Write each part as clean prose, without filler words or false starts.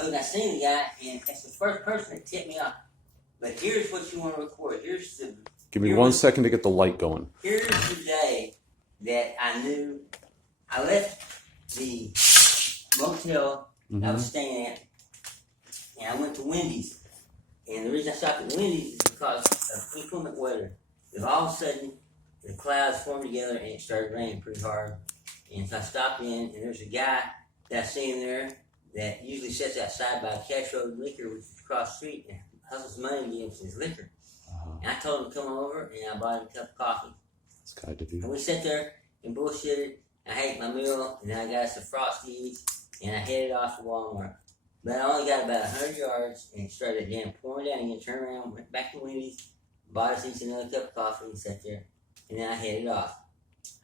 hood and I seen the guy, and that's the first person that tipped me off. But here's what you want to record. Give me 1 second to get the light going. Here's the day that I knew I left the motel I was staying at, and I went to Wendy's. And the reason I stopped at Wendy's is because of inclement weather. If all of a sudden the clouds formed together and it started raining pretty hard. And so I stopped in, and there's a guy that I seen there that usually sits outside by Cash Road Liquor, which is across the street, and hustles money to get him his liquor. And I told him to come over, and I bought him a cup of coffee. It's kind of you. And we sat there and bullshitted. I ate my meal, and then I got some Frosties, and I headed off to Walmart. But I only got about 100 yards, and it started damn pouring down again. Turned around, went back to Wendy's, bought us each another cup of coffee, and sat there. And then I headed off.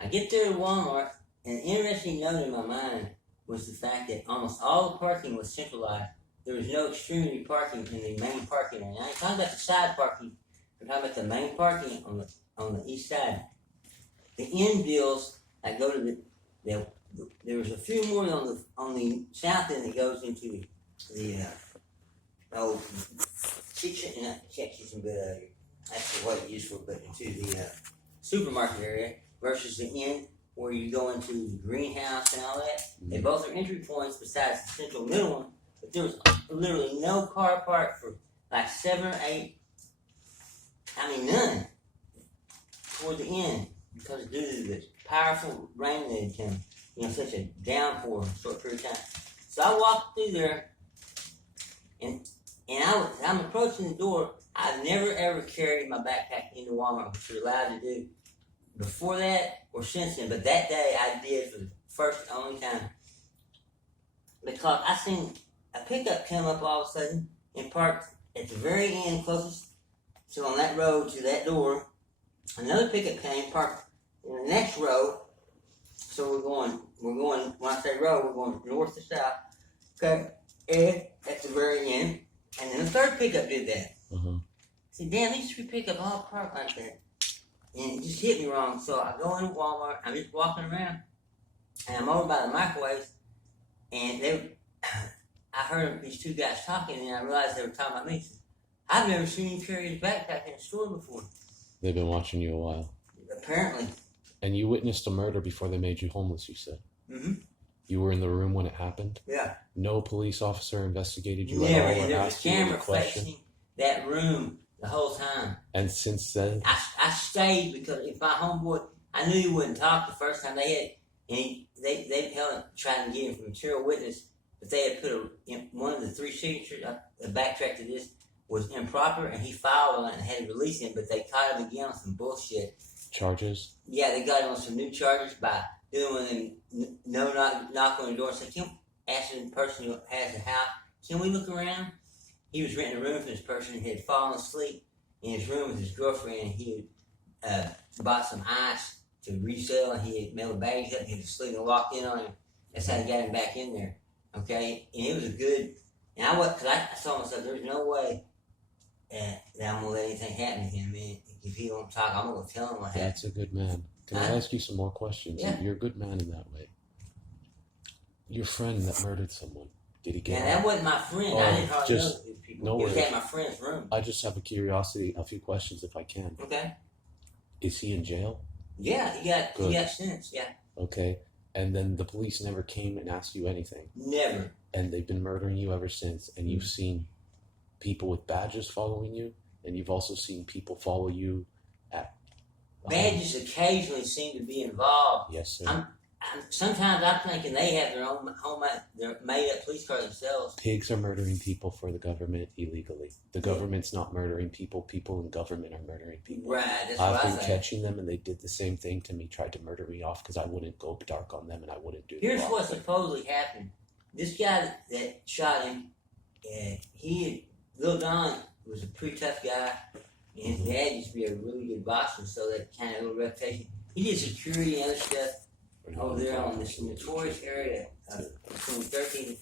I get there to Walmart, and an interesting note in my mind was the fact that almost all the parking was centralized. There was no extremity parking in the main parking area. I ain't talking about the side parking. I'm talking about the main parking on the east side. The end deals that go to there was a few more on the south end that goes into the section, but that's the word it's used for, but into the supermarket area versus the end where you go into the greenhouse and all that. They both are entry points besides the central middle one, but there was literally no car park for like 7 or 8. I mean, none toward the end because due to the powerful rain that had come, such a downpour in a short period of time. So I walked through there, and I'm approaching the door. I've never ever carried my backpack into Walmart, which you're allowed to do before that or since then. But that day I did for the first and only time because I seen a pickup come up all of a sudden and parked at the very end closest to on that road to that door. Another pickup came, parked in the next row. So we're going, when I say road, we're going north to south. Okay, at the very end. And then the third pickup did that. I said, damn, these 3 pickups all parked like that. And it just hit me wrong. So I go into Walmart, I'm just walking around, and I'm over by the microwaves, and I heard these 2 guys talking, and I realized they were talking about me. I've never seen you carry a backpack in a store before. They've been watching you a while. Apparently. And you witnessed a murder before they made you homeless, you said. You were in the room when it happened? Yeah. No police officer investigated you Never. at all And or there was asked you any camera question? facing that room the whole time. And since then? I stayed because if my homeboy, I knew he wouldn't talk the first time they had tried to get him for material witness, but they had put one of the 3 signatures, the backtrack to this, was improper, and he filed on it and had to release him, but they caught him again on some bullshit. Charges? Yeah, they got him on some new charges by doing knock on the door and say, asking the person who has the house, can we look around? He was renting a room for this person. He had fallen asleep in his room with his girlfriend, and he had bought some ice to resell, and he had mailed bags up, and he was asleep and walked in on him. That's how he got him back in there, okay? And it was a good, and I saw myself, there's no way that I'm going to let anything happen to him, man. If he don't talk, I'm going to tell him what happened. That's a good man. Can I ask you some more questions? Yeah. You're a good man in that way. Your friend that murdered someone, did he get out? That wasn't my friend. I didn't hardly know these people. No worries. He was at my friend's room. I just have a curiosity, a few questions if I can. Okay. Is he in jail? Yeah, he got sentenced, yeah. Okay. And then the police never came and asked you anything? Never. And they've been murdering you ever since, and you've seen people with badges following you, and you've also seen people follow you at... Badges occasionally seem to be involved. Yes, sir. Sometimes I'm thinking they have their own their made-up police car themselves. Pigs are murdering people for the government illegally. The government's not murdering people. People in government are murdering people. Right, that's I've what I been think. catching them, and they did the same thing to me, tried to murder me off because I wouldn't go dark on them, and I wouldn't do Here's what supposedly happened. This guy that shot him, Lil Don was a pretty tough guy, and his dad used to be a really good boxer, so that kind of little reputation. He did security and other stuff over there on this notorious area between 13th